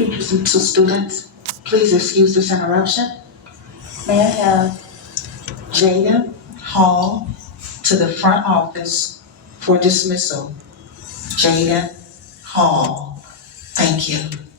Teachers and students, please excuse this interruption. May I have Jada Hall to the front office for dismissal? Jada Hall. Thank you.